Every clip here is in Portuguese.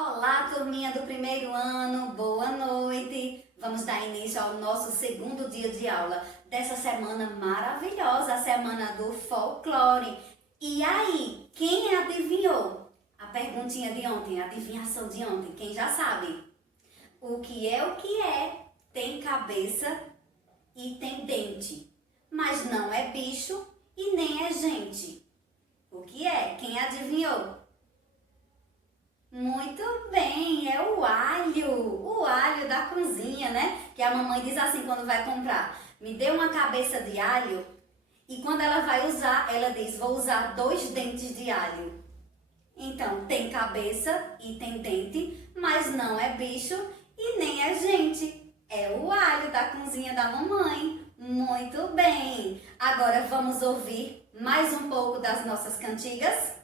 Olá, turminha do primeiro ano, boa noite! Vamos dar início ao nosso segundo dia de aula dessa semana maravilhosa, a semana do folclore. E aí, quem adivinhou? A perguntinha de ontem, a adivinhação de ontem, quem já sabe? O que é? Tem cabeça e tem dente, mas não é bicho e nem é gente. O que é? Quem adivinhou? Muito bem, é o alho da cozinha, né? Que a mamãe diz assim quando vai comprar: me dê uma cabeça de alho. E quando ela vai usar, ela diz: vou usar 2 dentes de alho. Então, tem cabeça e tem dente, mas não é bicho e nem é gente. É o alho da cozinha da mamãe. Muito bem! Agora vamos ouvir mais um pouco das nossas cantigas?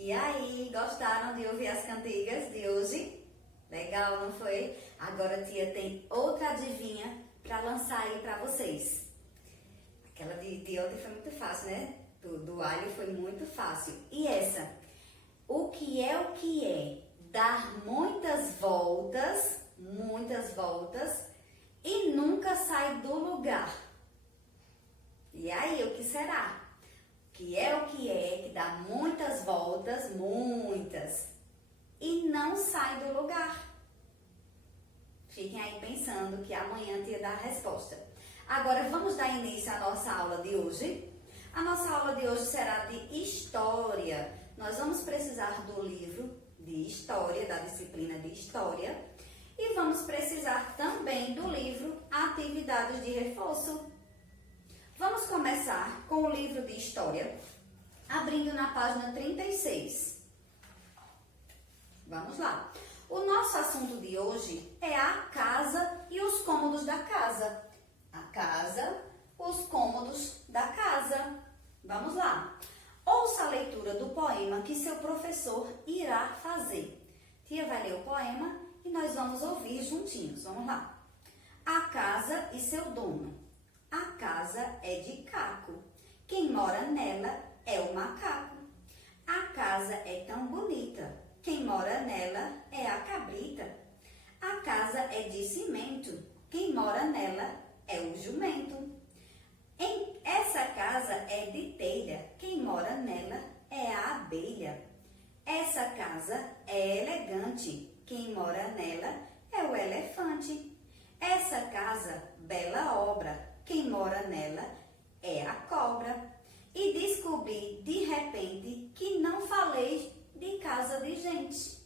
E aí, gostaram de ouvir as cantigas de hoje? Legal, não foi? Agora a tia tem outra adivinha para lançar aí para vocês. Aquela de de ontem foi muito fácil, né? Do alho foi muito fácil. E essa? O que é dar muitas voltas e nunca sai do lugar? E aí, o que será? Que dá muitas voltas, e não sai do lugar? Fiquem aí pensando que amanhã te dá a resposta. Agora, vamos dar início à nossa aula de hoje. A nossa aula de hoje será de História. Nós vamos precisar do livro de História, da disciplina de História. E vamos precisar também do livro Atividades de Reforço. Vamos começar com o livro de História, abrindo na página 36. Vamos lá. O nosso assunto de hoje é a casa e os cômodos da casa. A casa, os cômodos da casa. Vamos lá. Ouça a leitura do poema que seu professor irá fazer. Tia vai ler o poema e nós vamos ouvir juntinhos. Vamos lá. A casa e seu dono. A casa é de caco. Quem mora nela é o macaco. A casa é tão bonita. Quem mora nela é a cabrita. A casa é de cimento. Quem mora nela é o jumento. Essa casa é de telha. Quem mora nela é a abelha. Essa casa é elegante. Quem mora nela é o elefante. Essa casa, bela obra. Quem mora nela é a cobra. E descobri de repente que não falei de casa de gente.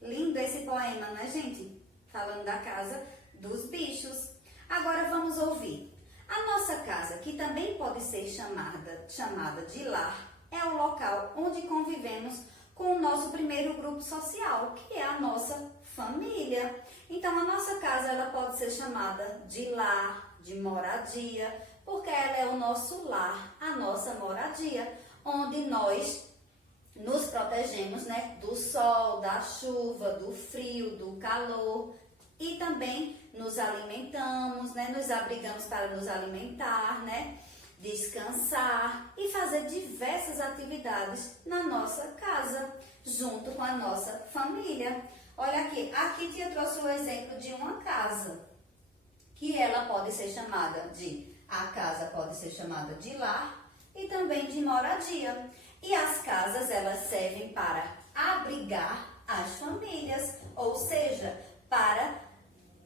Lindo esse poema, não é, gente? Falando da casa dos bichos. Agora vamos ouvir. A nossa casa, que também pode ser chamada de lar, é o local onde convivemos com o nosso primeiro grupo social, que é a nossa família. Então, a nossa casa ela pode ser chamada de lar, de moradia, porque ela é o nosso lar, a nossa moradia, onde nós nos protegemos, né, do sol, da chuva, do frio, do calor, e também nos alimentamos, né, nos abrigamos para nos alimentar, né, descansar e fazer diversas atividades na nossa casa, junto com a nossa família. Olha aqui tia trouxe o exemplo de uma casa, que ela pode ser chamada a casa pode ser chamada de lar e também de moradia. E as casas, elas servem para abrigar as famílias, ou seja, para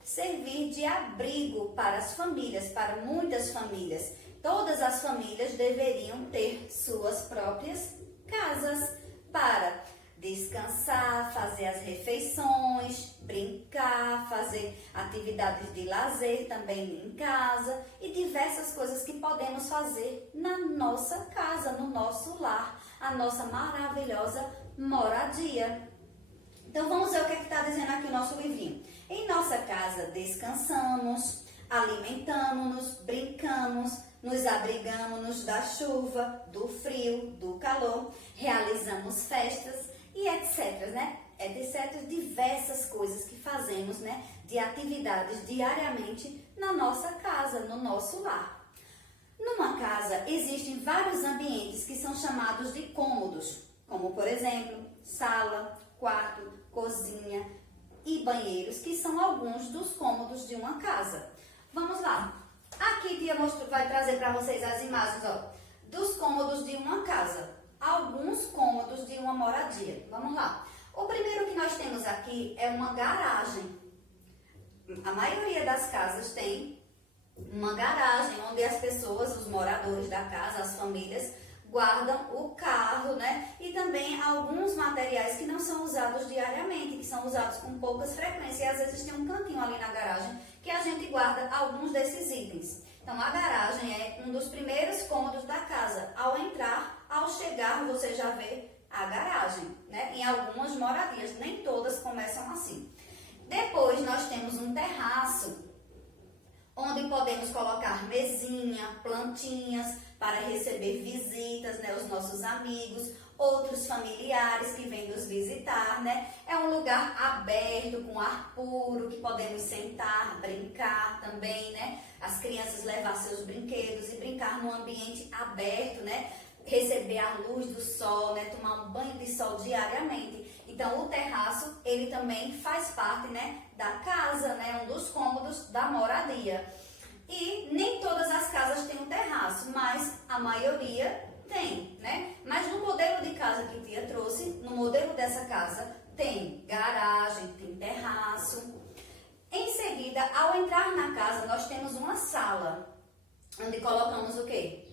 servir de abrigo para as famílias, para muitas famílias. Todas as famílias deveriam ter suas próprias casas para descansar, fazer as refeições, brincar, fazer atividades de lazer também em casa e diversas coisas que podemos fazer na nossa casa, no nosso lar, a nossa maravilhosa moradia. Então vamos ver o que está dizendo aqui o nosso livrinho. Em nossa casa descansamos, alimentamos-nos, brincamos, nos abrigamos da chuva, do frio, do calor, realizamos festas e etc, né? Etc, diversas coisas que fazemos, né? De atividades diariamente na nossa casa, no nosso lar. Numa casa existem vários ambientes que são chamados de cômodos, como por exemplo, sala, quarto, cozinha e banheiros, que são alguns dos cômodos de uma casa. Vamos lá. Aqui tia vai trazer para vocês as imagens, ó, dos cômodos de uma casa. Alguns cômodos de uma moradia. Vamos lá. O primeiro que nós temos aqui é uma garagem. A maioria das casas tem uma garagem onde as pessoas, os moradores da casa, as famílias, guardam o carro, né? E também alguns materiais que não são usados diariamente, que são usados com poucas frequências. E às vezes tem um cantinho ali na garagem que a gente guarda alguns desses itens. Então, a garagem é um dos primeiros cômodos da casa. Ao entrar, ao chegar, você já vê a garagem, né? Em algumas moradias, nem todas começam assim. Depois, nós temos um terraço. onde podemos colocar mesinha, plantinhas para receber visitas, né, os nossos amigos, outros familiares que vêm nos visitar, né? É um lugar aberto, com ar puro, que podemos sentar, brincar também, né? As crianças levar seus brinquedos e brincar num ambiente aberto, né? Receber a luz do sol, né? Tomar um banho de sol diariamente. Então, o terraço, ele também faz parte, né, da casa, né? Um dos cômodos da moradia. E nem todas as casas têm um terraço, mas a maioria tem, né? Mas no modelo de casa que tia trouxe, no modelo dessa casa, tem garagem, tem terraço. Em seguida, ao entrar na casa, nós temos uma sala, onde colocamos o quê?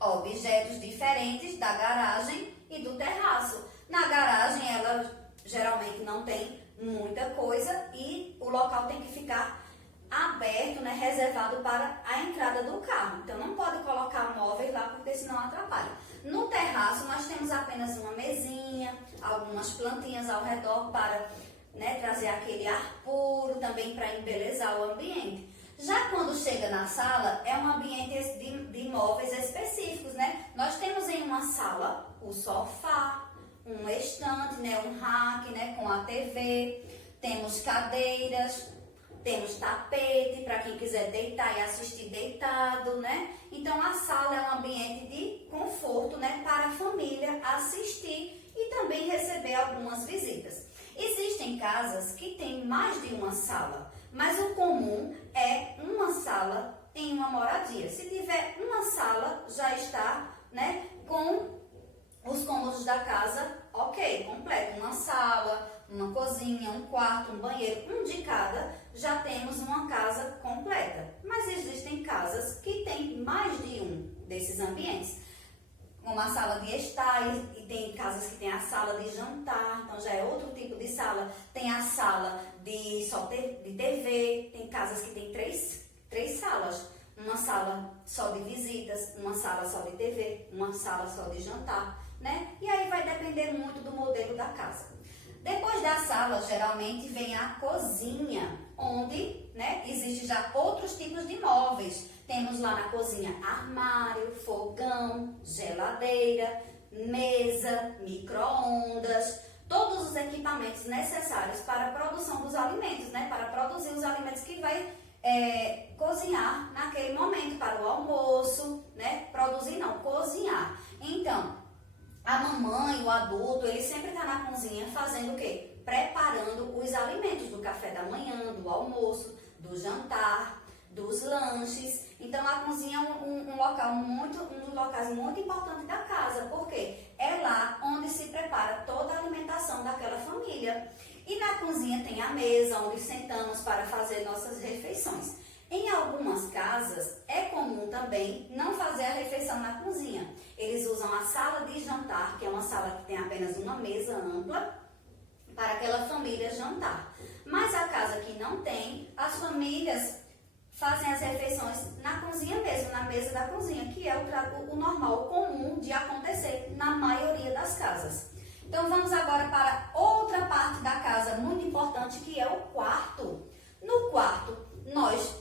Objetos diferentes da garagem e do terraço. Na garagem, ela geralmente não tem muita coisa e o local tem que ficar aberto, né, reservado para a entrada do carro. Então, não pode colocar móveis lá, porque senão atrapalha. No terraço, nós temos apenas uma mesinha, algumas plantinhas ao redor para, né, trazer aquele ar puro, também para embelezar o ambiente. Já quando chega na sala, é um ambiente de móveis específicos, né? Nós temos em uma sala o sofá, um estante, né, um rack, né, com a TV, temos cadeiras, temos tapete para quem quiser deitar e assistir deitado, né? Então, a sala é um ambiente de conforto, né, para a família assistir e também receber algumas visitas. Existem casas que têm mais de uma sala, mas o comum é uma sala em uma moradia. Se tiver uma sala, já está, né, com os cômodos da casa, ok, completo. Uma sala, uma cozinha, um quarto, um banheiro, um de cada, já temos uma casa completa. Mas existem casas que têm mais de um desses ambientes. Uma sala de estar, e tem casas que tem a sala de jantar, então já é outro tipo de sala. Tem a sala de TV, tem casas que tem três salas. Uma sala só de visitas, uma sala só de TV, uma sala só de jantar, né? E aí vai depender muito do modelo da casa. Depois da sala, geralmente vem a cozinha, onde, né, existe já outros tipos de móveis. Temos lá na cozinha armário, fogão, geladeira, mesa, micro-ondas, todos os equipamentos necessários para a produção dos alimentos, né, para produzir os alimentos que vai cozinhar naquele momento, para o almoço, né, cozinhar. Então, a mamãe, o adulto, ele sempre está na cozinha fazendo o quê? Preparando os alimentos do café da manhã, do almoço, do jantar, dos lanches. Então, a cozinha é um dos locais muito importantes da casa, porque é lá onde se prepara toda a alimentação daquela família. E na cozinha tem a mesa, onde sentamos para fazer nossas refeições. Em algumas casas, é comum também não fazer a refeição na cozinha. Eles usam a sala de jantar, que é uma sala que tem apenas uma mesa ampla, para aquela família jantar. Mas a casa que não tem, as famílias fazem as refeições na cozinha mesmo, na mesa da cozinha, que é o normal, o comum de acontecer na maioria das casas. Então, vamos agora para outra parte da casa muito importante, que é o quarto. No quarto, nós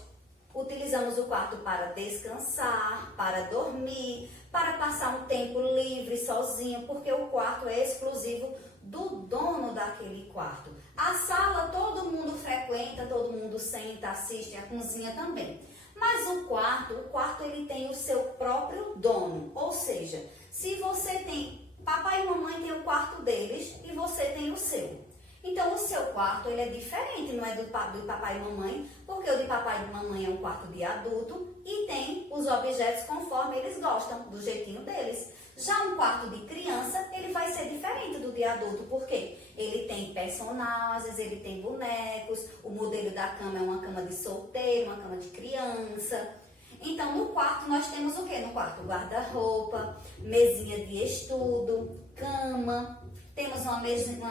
utilizamos o quarto para descansar, para dormir, para passar um tempo livre, sozinho, porque o quarto é exclusivo do dono daquele quarto. A sala todo mundo frequenta, todo mundo senta, assiste, a cozinha também. Mas o quarto ele tem o seu próprio dono, ou seja, se você tem, papai e mamãe tem o quarto deles e você tem o seu. Então, o seu quarto, ele é diferente, não é do papai e mamãe, porque o de papai e mamãe é um quarto de adulto e tem os objetos conforme eles gostam, do jeitinho deles. Já um quarto de criança, ele vai ser diferente do de adulto, porque ele tem personagens, ele tem bonecos, o modelo da cama é uma cama de solteiro, uma cama de criança. Então, no quarto, nós temos o quê? No quarto, guarda-roupa, mesinha de estudo, cama. Temos uma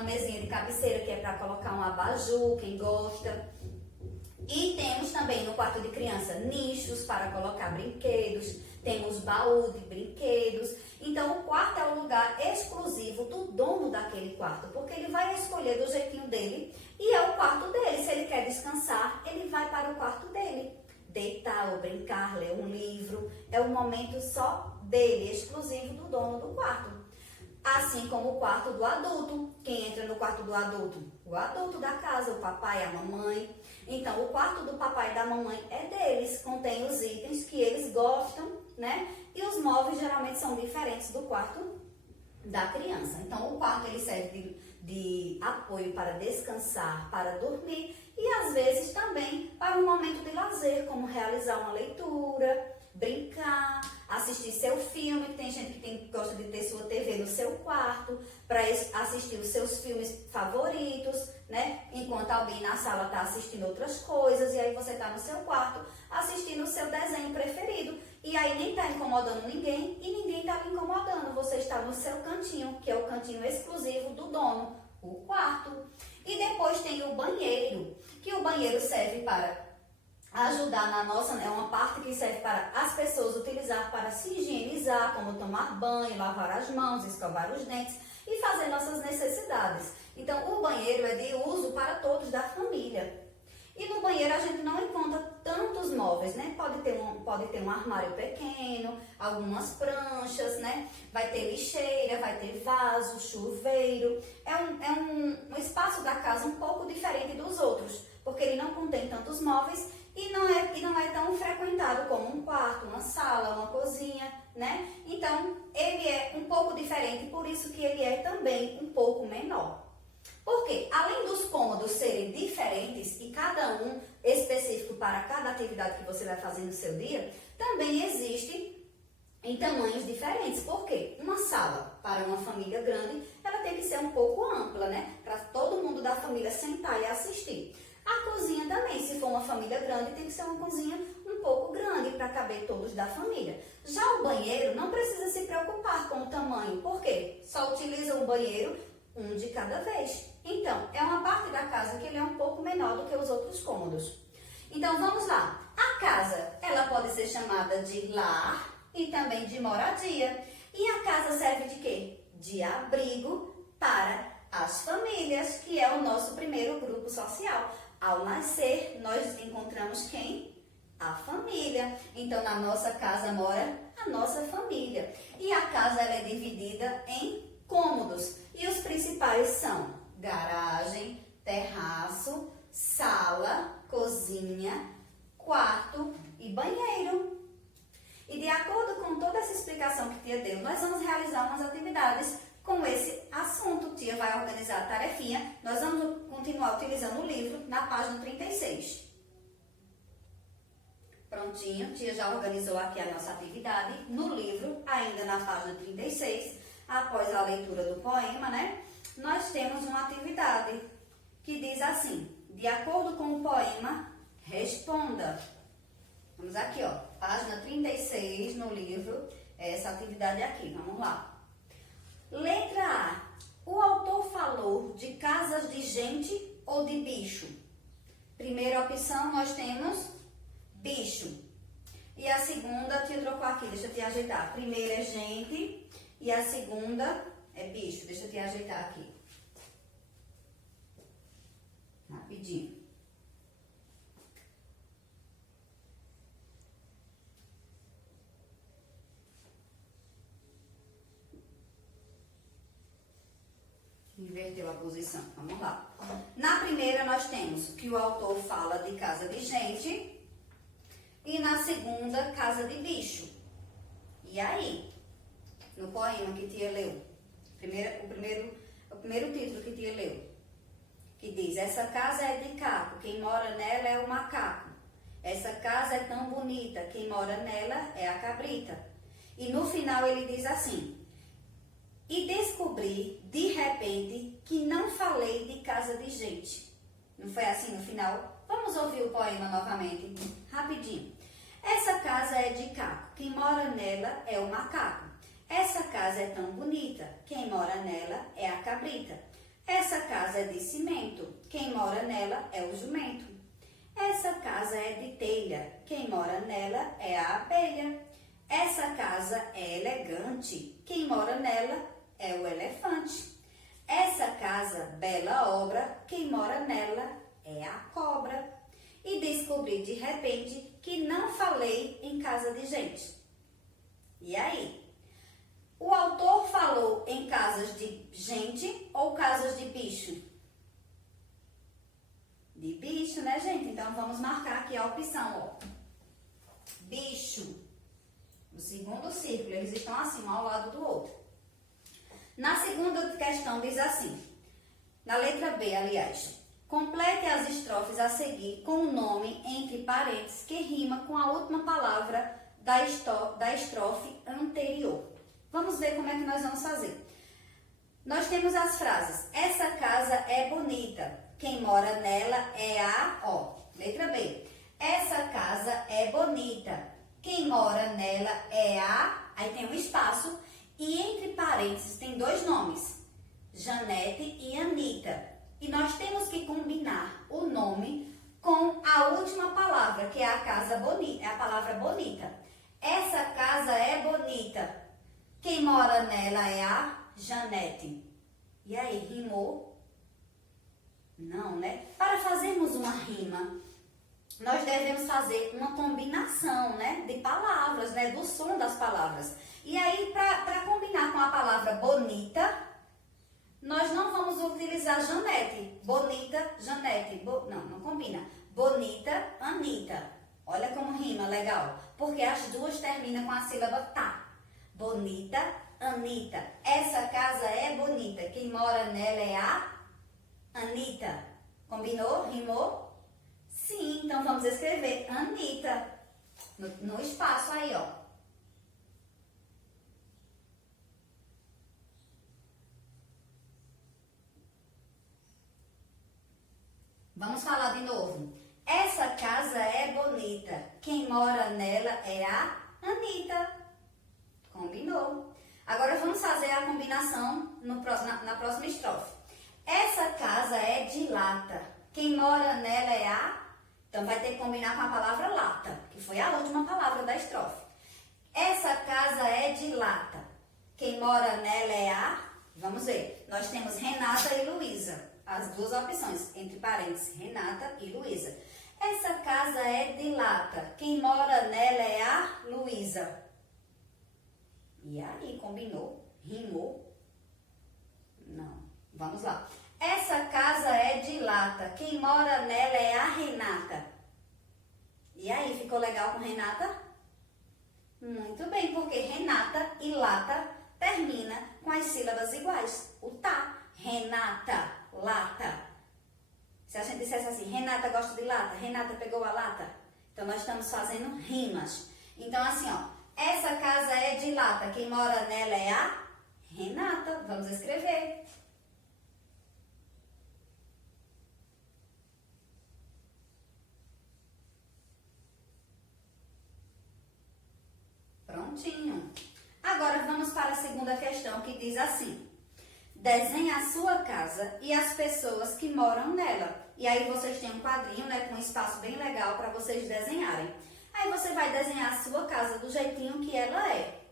mesinha de cabeceira que é para colocar um abajur, quem gosta. E temos também no quarto de criança nichos para colocar brinquedos. Temos baú de brinquedos. Então, o quarto é o lugar exclusivo do dono daquele quarto, porque ele vai escolher do jeitinho dele e é o quarto dele. Se ele quer descansar, ele vai para o quarto dele. deitar ou brincar, ler um livro. É um momento só dele, exclusivo do dono do quarto. Assim como o quarto do adulto. Quem entra no quarto do adulto? O adulto da casa, o papai, a mamãe. Então, o quarto do papai e da mamãe é deles, contém os itens que eles gostam, né? E os móveis geralmente são diferentes do quarto da criança. Então, o quarto ele serve de apoio para descansar, para dormir e às vezes também para um momento de lazer, como realizar uma leitura, brincar, assistir seu filme, que tem gente que gosta de ter sua TV no seu quarto, para assistir os seus filmes favoritos, né? Enquanto alguém na sala está assistindo outras coisas, e aí você está no seu quarto assistindo o seu desenho preferido. E aí nem está incomodando ninguém e ninguém está lhe incomodando. Você está no seu cantinho, que é o cantinho exclusivo do dono, o quarto. E depois tem o banheiro, que o banheiro serve para ajudar na nossa, é uma parte que serve para as pessoas utilizar para se higienizar, como tomar banho, lavar as mãos, escovar os dentes e fazer nossas necessidades. Então, o banheiro é de uso para todos da família. E no banheiro a gente não encontra tantos móveis, né? Pode ter um armário pequeno, algumas pranchas, né? Vai ter lixeira, vai ter vaso, chuveiro. É um espaço da casa um pouco diferente dos outros, porque ele não contém tantos móveis e não é tão frequentado como um quarto, uma sala, uma cozinha, né? Então, ele é um pouco diferente, por isso que ele é também um pouco menor. Porque, além dos cômodos serem diferentes e cada um específico para cada atividade que você vai fazer no seu dia, também existe em tamanhos diferentes. Por quê? Uma sala para uma família grande, ela tem que ser um pouco ampla, né? Para todo mundo da família sentar e assistir. A cozinha também, se for uma família grande, tem que ser uma cozinha um pouco grande para caber todos da família. Já o banheiro não precisa se preocupar com o tamanho. Por quê? Só utiliza o banheiro um de cada vez. Então, é uma parte da casa que ele é um pouco menor do que os outros cômodos. Então, vamos lá. A casa, ela pode ser chamada de lar e também de moradia. E a casa serve de quê? De abrigo para as famílias, que é o nosso primeiro grupo social. Ao nascer, nós encontramos quem? A família. Então, na nossa casa mora a nossa família. E a casa ela é dividida em cômodos. E os principais são garagem, terraço, sala, cozinha, quarto e banheiro. E de acordo com toda essa explicação que tia deu, nós vamos realizar umas atividades com esse assunto. Tia vai organizar a tarefinha. Nós vamos continuar utilizando o livro na página 36. Prontinho, tia já organizou aqui a nossa atividade no livro, ainda na página 36. Após a leitura do poema, né? Nós temos uma atividade que diz assim: de acordo com o poema, responda. Vamos aqui, ó, página 36 no livro, essa atividade aqui, vamos lá. Letra A. O autor falou de casas de gente ou de bicho? Primeira opção nós temos bicho. E a segunda, tia trocou aqui, deixa eu te ajeitar. A primeira é gente e a segunda é bicho. Deixa eu te ajeitar aqui. Rapidinho. Inverteu a posição. Vamos lá. Na primeira nós temos que o autor fala de casa de gente e na segunda, casa de bicho. E aí? No poema que tia leu, o primeiro título que tia leu, que diz: essa casa é de caco, quem mora nela é o macaco. Essa casa é tão bonita, quem mora nela é a cabrita. E no final ele diz assim: e descobri, de repente, que não falei de casa de gente. Não foi assim no final? Vamos ouvir o poema novamente, rapidinho. Essa casa é de caco, quem mora nela é o macaco. Essa casa é tão bonita, quem mora nela é a cabrita. Essa casa é de cimento, quem mora nela é o jumento. Essa casa é de telha, quem mora nela é a abelha. Essa casa é elegante, quem mora nela é o elefante. Essa casa, bela obra, quem mora nela é a cobra. e descobri de repente que não falei em casa de gente. E aí? O autor falou em casas de gente ou casas de bicho? De bicho, né, gente? Então, vamos marcar aqui a opção, ó. Bicho. O segundo círculo, eles estão assim, um ao lado do outro. Na segunda questão diz assim, na letra B, aliás, complete as estrofes a seguir com o nome entre parênteses que rima com a última palavra da estrofe anterior. Vamos ver como é que nós vamos fazer. Nós temos as frases, essa casa é bonita, quem mora nela é a, ó, letra B. Essa casa é bonita, quem mora nela é a, aí tem um espaço, e entre parênteses tem dois nomes, Janete e Anitta. E nós temos que combinar o nome com a última palavra, que é a casa bonita, é a palavra bonita. Essa casa é bonita, quem mora nela é a Janete. E aí, rimou? Não, né? Para fazermos uma rima, nós devemos fazer uma combinação, né, de palavras, né, do som das palavras. E aí, para combinar com a palavra bonita, nós não vamos utilizar Janete. Bonita, Janete. Não combina. Bonita, Anitta. Olha como rima, legal. Porque as duas terminam com a sílaba tá. Bonita, Anitta. Essa casa é bonita. Quem mora nela é a Anitta. Combinou? Rimou? Sim, então vamos escrever Anitta no espaço aí, ó. Vamos falar de novo. Essa casa é bonita. Quem mora nela é a Anitta. Combinou. Agora vamos fazer a combinação na próxima estrofe. Essa casa é de lata. Quem mora nela é a... Então vai ter que combinar com a palavra lata, que foi a última palavra da estrofe. Essa casa é de lata. Quem mora nela é a... Vamos ver. Nós temos Renata e Luísa. As duas opções, entre parênteses, Renata e Luísa. Essa casa é de lata. Quem mora nela é a Luísa. E aí, combinou? Rimou? Não. Vamos lá. Essa casa é de lata. Quem mora nela é a Renata. E aí, ficou legal com Renata? Muito bem, porque Renata e lata termina com as sílabas iguais. O tá. Renata, lata. Se a gente dissesse assim, Renata gosta de lata, Renata pegou a lata. Então, nós estamos fazendo rimas. Então, assim, ó. Essa casa é de lata. Quem mora nela é a Renata. Vamos escrever. Prontinho. Agora, vamos para a segunda questão, que diz assim. Desenhe a sua casa e as pessoas que moram nela. E aí vocês têm um quadrinho, né, com um espaço bem legal para vocês desenharem. Aí você vai desenhar a sua casa do jeitinho que ela é.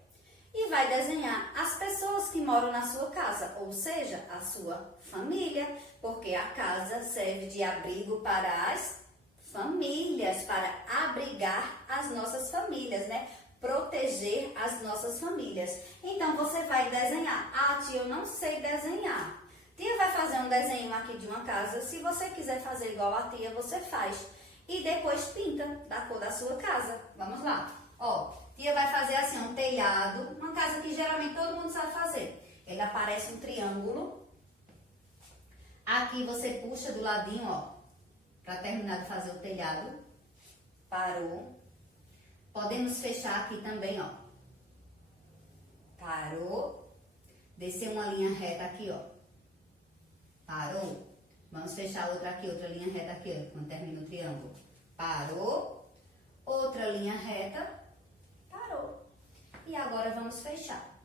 E vai desenhar as pessoas que moram na sua casa, ou seja, a sua família, porque a casa serve de abrigo para as famílias, para abrigar as nossas famílias, né? Proteger as nossas famílias. Então, você vai desenhar. Ah, tia, eu não sei desenhar. Tia vai fazer um desenho aqui de uma casa. Se você quiser fazer igual a tia, você faz. E depois pinta da cor da sua casa. Vamos lá. Ó, tia vai fazer assim um telhado. Uma casa que geralmente todo mundo sabe fazer. Ele aparece um triângulo. Aqui você puxa do ladinho, ó. Para terminar de fazer o telhado. Parou. Podemos fechar aqui também, ó. Parou. Descer uma linha reta aqui, ó. Parou. Vamos fechar outra aqui, outra linha reta aqui, ó, quando termina o triângulo. Parou. Outra linha reta. Parou. E agora vamos fechar.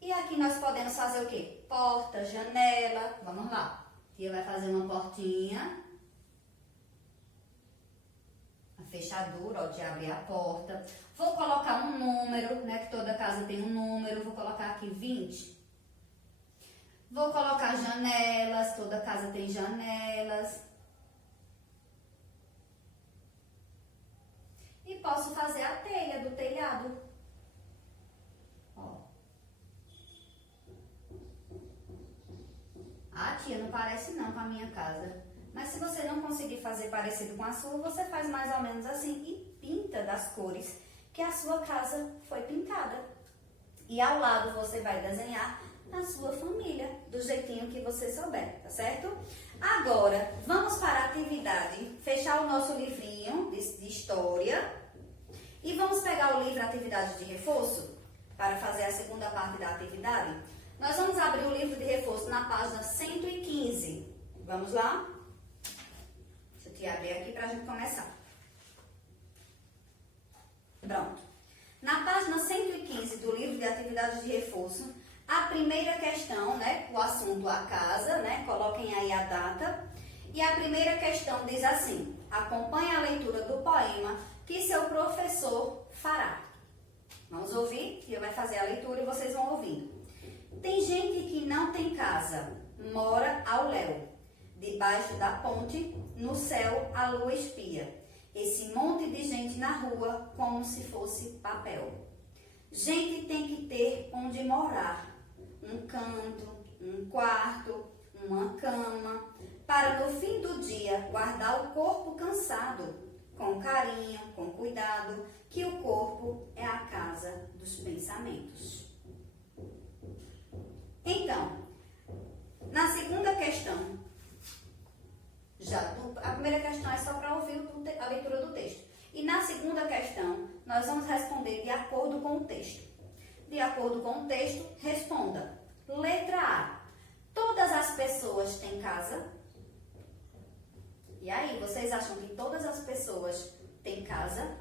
E aqui nós podemos fazer o quê? Porta, janela. Vamos lá. Tia vai fazer uma portinha. Fechadura, ó, de abrir a porta. Vou colocar um número, né, que toda casa tem um número. Vou colocar aqui 20. Vou colocar janelas, toda casa tem janelas. posso fazer a telha do telhado. Ó. Ah, tia, não parece não com a minha casa. Mas se você não conseguir fazer parecido com a sua, você faz mais ou menos assim e pinta das cores que a sua casa foi pintada. E ao lado você vai desenhar a sua família, do jeitinho que você souber, tá certo? Agora, vamos para a atividade, fechar o nosso livrinho de história e vamos pegar o livro Atividade de Reforço para fazer a segunda parte da atividade. Nós vamos abrir o livro de reforço na página 115. Vamos lá? Deixa eu te abrir aqui para a gente começar. Pronto. Na página 115 do livro de atividades de reforço, a primeira questão, né, o assunto a casa, né, coloquem aí a data. E a primeira questão diz assim: acompanhe a leitura do poema que seu professor fará. Vamos ouvir? Eu vai fazer a leitura e vocês vão ouvindo. Tem gente que não tem casa, mora ao léu, debaixo da ponte, no céu a lua espia. Esse monte de gente na rua como se fosse papel. Gente tem que ter onde morar, um canto, um quarto, uma cama, para no fim do dia guardar o corpo cansado, com carinho, com cuidado, que o corpo é a casa dos pensamentos. Então, na segunda questão, a primeira questão é só para ouvir a leitura do texto. E na segunda questão, nós vamos responder de acordo com o texto. De acordo com o texto, responda. Letra A. Todas as pessoas têm casa? E aí, vocês acham que todas as pessoas têm casa?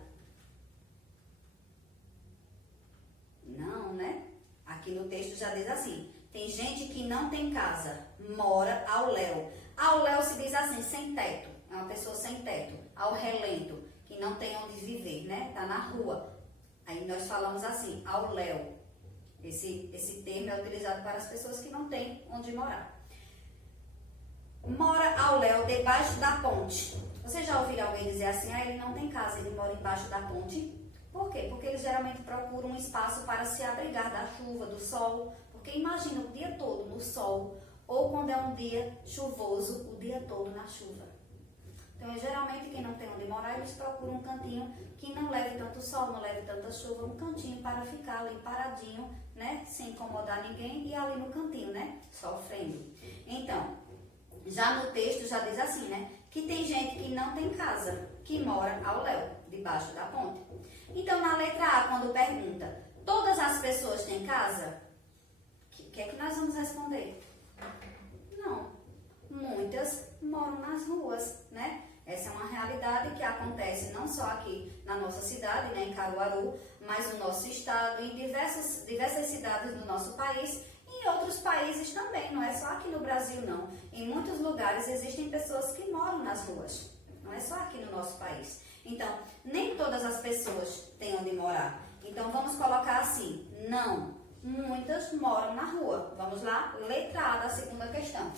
Não, né? Aqui no texto já diz assim: tem gente que não tem casa, mora ao léu. Ao léu se diz assim, sem teto. É uma pessoa sem teto. Ao relento, que não tem onde viver, né? Tá na rua. Aí nós falamos assim, ao léu. Esse termo é utilizado para as pessoas que não têm onde morar. Mora ao léu, debaixo da ponte. Vocês já ouviram alguém dizer assim, ele não tem casa, ele mora embaixo da ponte? Por quê? Porque eles geralmente procuram um espaço para se abrigar da chuva, do sol. Porque imagina o dia todo no sol, ou quando é um dia chuvoso, o dia todo na chuva. Então, geralmente, quem não tem onde morar, eles procuram um cantinho que não leve tanto sol, não leve tanta chuva, um cantinho para ficar ali paradinho, né? Sem incomodar ninguém e ali no cantinho, né? Sofrendo. Então, já no texto já diz assim, né? Que tem gente que não tem casa, que mora ao léu, debaixo da ponte. Então, na letra A, quando pergunta, todas as pessoas têm casa? O que é que nós vamos responder? Não. Muitas moram nas ruas, né? Essa é uma realidade que acontece não só aqui na nossa cidade, né, em Caruaru, mas no nosso estado, em diversas cidades do nosso país e em outros países também, não é só aqui no Brasil, não. Em muitos lugares existem pessoas que moram nas ruas, não é só aqui no nosso país. Então, nem todas as pessoas têm onde morar. Então, vamos colocar assim, não, muitas moram na rua. Vamos lá? Letra A da segunda questão.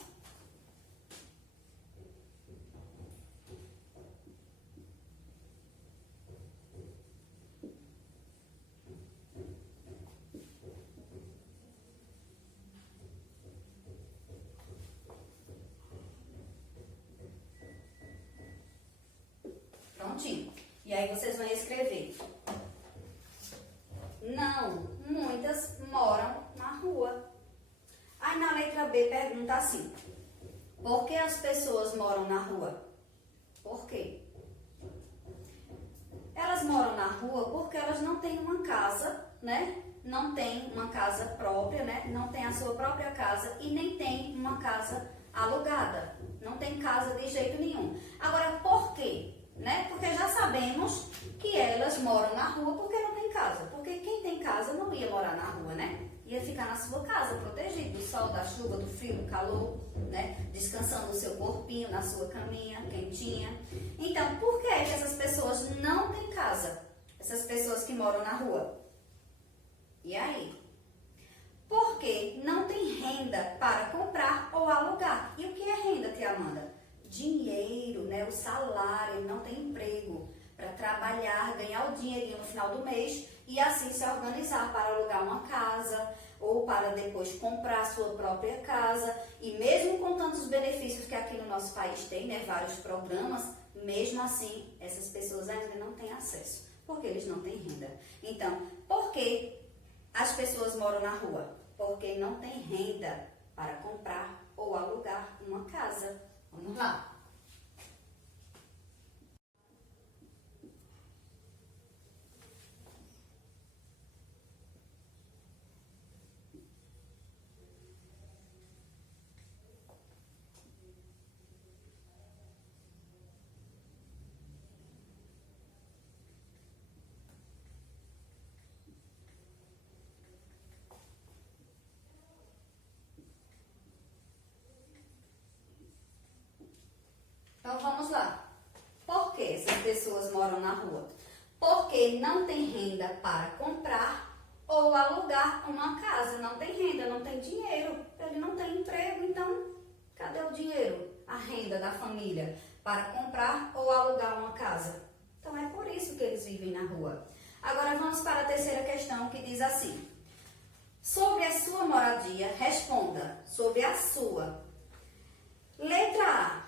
Prontinho. E aí vocês vão escrever. Não, muitas moram na rua. Aí na letra B pergunta assim: por que as pessoas moram na rua? Por quê? Elas moram na rua porque elas não têm uma casa, né? Não tem uma casa própria, né? Não tem a sua própria casa e nem tem uma casa alugada. Não tem casa de jeito nenhum. Agora, por quê? Né? Porque já sabemos que elas moram na rua porque não tem casa. Porque quem tem casa não ia morar na rua, né? Ia ficar na sua casa, protegido do sol, da chuva, do frio, do calor, né? Descansando o seu corpinho na sua caminha, quentinha. Então, por que essas pessoas não têm casa? Essas pessoas que moram na rua. E aí? Porque não tem renda para comprar ou alugar. E o que é renda, tia Amanda? Dinheiro, né? O salário, não tem emprego para trabalhar, ganhar o dinheirinho no final do mês e assim se organizar para alugar uma casa ou para depois comprar sua própria casa. E mesmo com tantos benefícios que aqui no nosso país tem, né, vários programas, mesmo assim essas pessoas ainda não têm acesso, porque eles não têm renda. Então, por que as pessoas moram na rua? Porque não tem renda para comprar ou alugar uma casa. Vamos lá. Então vamos lá. Por que essas pessoas moram na rua? Porque não tem renda para comprar ou alugar uma casa. Não tem renda, não tem dinheiro. Ele não tem emprego, então cadê o dinheiro? A renda da família para comprar ou alugar uma casa. Então é por isso que eles vivem na rua. Agora vamos para a terceira questão que diz assim. Sobre a sua moradia, responda sobre a sua. Letra A.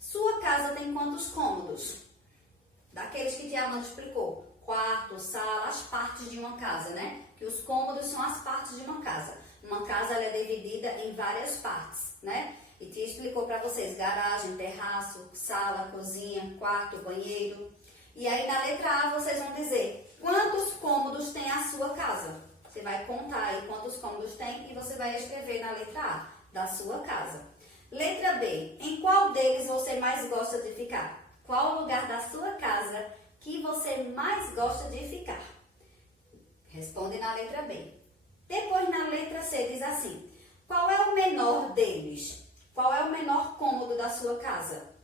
Sua casa tem quantos cômodos? Daqueles que Tia Amanda explicou. Quarto, sala, as partes de uma casa, né? Que os cômodos são as partes de uma casa. Uma casa ela é dividida em várias partes, né? E Tia explicou para vocês. Garagem, terraço, sala, cozinha, quarto, banheiro. E aí na letra A vocês vão dizer quantos cômodos tem a sua casa. Você vai contar aí quantos cômodos tem e você vai escrever na letra A da sua casa. Letra B. Em qual deles você mais gosta de ficar? Qual o lugar da sua casa que você mais gosta de ficar? Responde na letra B. Depois na letra C diz assim. Qual é o menor deles? Qual é o menor cômodo da sua casa?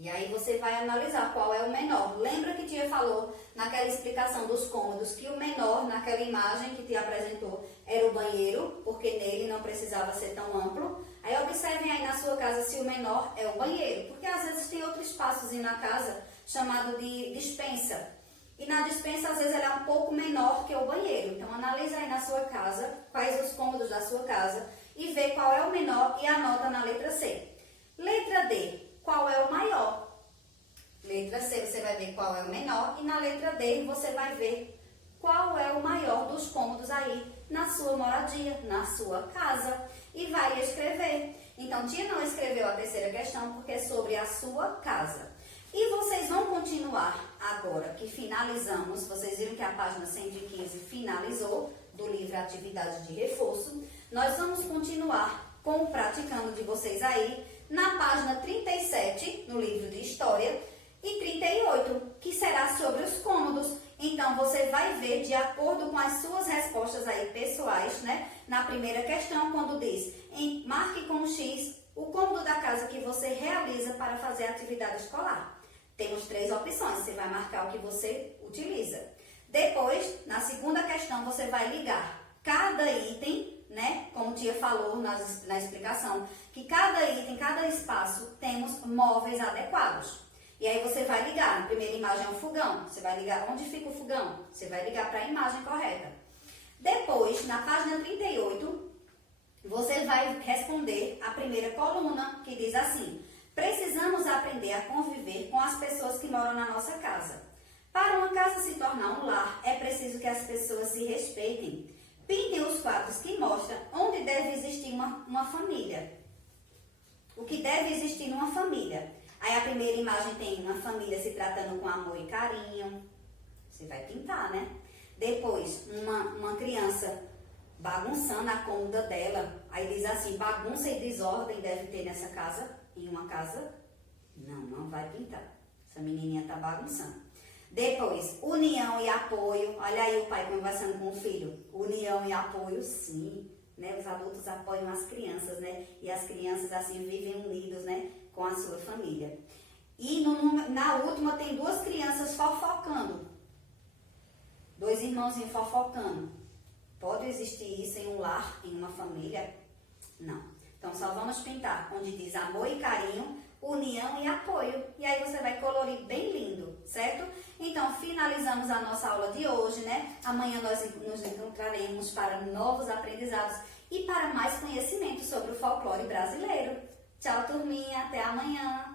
E aí você vai analisar qual é o menor. Lembra que Tia falou naquela explicação dos cômodos que o menor, naquela imagem que Tia apresentou, era o banheiro, porque nele não precisava ser tão amplo. Aí observem aí na sua casa se o menor é o banheiro, porque às vezes tem outro espaçozinho na casa chamado de despensa. E na despensa, às vezes, ela é um pouco menor que o banheiro. Então, analisa aí na sua casa, quais os cômodos da sua casa, e vê qual é o menor e anota na letra C. Letra D. Qual é o maior? Letra C, você vai ver qual é o menor. E na letra D, você vai ver qual é o maior dos cômodos aí na sua moradia, na sua casa. E vai escrever. Então, Tia não escreveu a terceira questão porque é sobre a sua casa. E vocês vão continuar agora que finalizamos. Vocês viram que a página 115 finalizou do livro Atividade de Reforço. Nós vamos continuar com o praticando de vocês aí na página 37, no livro de História, e 38, que será sobre os cômodos. Então, você vai ver de acordo com as suas respostas aí pessoais, né? Na primeira questão, quando diz, marque com X o cômodo da casa que você realiza para fazer a atividade escolar. Temos 3 opções, você vai marcar o que você utiliza. Depois, na segunda questão, você vai ligar cada item, né? Como Tia falou na explicação, que cada item, cada espaço, temos móveis adequados. E aí você vai ligar, na primeira imagem é um fogão, você vai ligar onde fica o fogão, você vai ligar para a imagem correta. Depois, na página 38, você vai responder a primeira coluna, que diz assim, precisamos aprender a conviver com as pessoas que moram na nossa casa. Para uma casa se tornar um lar, é preciso que as pessoas se respeitem. Pintem os quadros que mostram onde deve existir uma família. O que deve existir numa família. Aí a primeira imagem tem uma família se tratando com amor e carinho. Você vai pintar, né? Depois, uma criança bagunçando a cômoda dela. Aí diz assim, bagunça e desordem deve ter nessa casa. Em uma casa, não vai pintar. Essa menininha tá bagunçando. Depois, união e apoio. Olha aí o pai conversando com o filho. União e apoio, sim. Né? Os adultos apoiam as crianças, né? E as crianças assim vivem unidos, né? Com a sua família. E na última tem 2 crianças fofocando. 2 irmãozinhos fofocando. Pode existir isso em um lar, em uma família? Não. Então só vamos pintar onde diz amor e carinho, união e apoio. E aí você vai colorir bem lindo. Então, finalizamos a nossa aula de hoje, né? Amanhã nós nos encontraremos para novos aprendizados e para mais conhecimento sobre o folclore brasileiro. Tchau, turminha. Até amanhã.